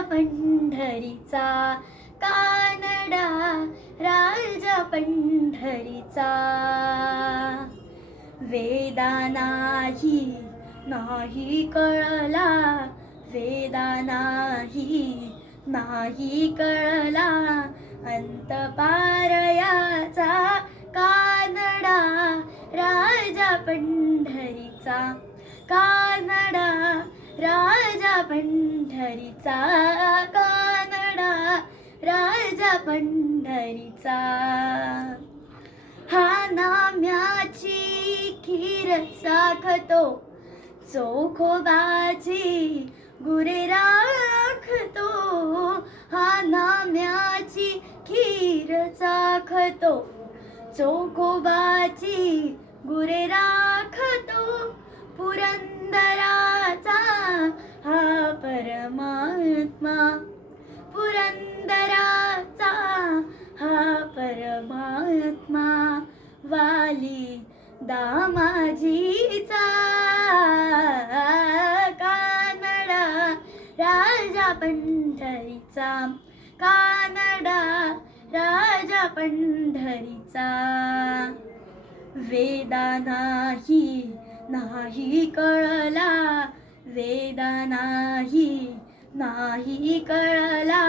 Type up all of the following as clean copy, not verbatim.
पंढरीचा, कानडा राजा पंढरीचा. वेदा नाही कळला, वेदा नाही कळला, अंत पारयाचा, कानडा राजा पंढरीचा, कानडा राजा पंढरीचा, कानडा राजा पंढरीचा. हा नाम्याची खीर चाखतो, चोखोबाची गुरे राखतो. हा नाम्याची खीर चाखतो, चोखोबाची गुरे राखतो. पुरंदराचा हा परमात्मा, पुरंदराचा हा परमात्मा. वाली दामाजीचा, कानडा राजा पंढरीचा, कानडा राजा पंढरीचा. वेदा नाही कळला, वेदा नाही कळला,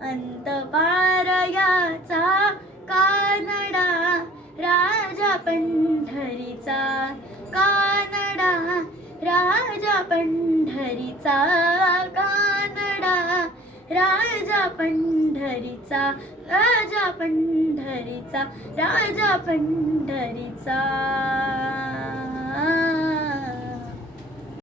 अंत पारयाचा, कानडा राजा पंढरीचा, कानडा राजा पंढरीचा, कानडा राजा पंढरीचा, राजा पंढरीचा, राजा पंढरीचा.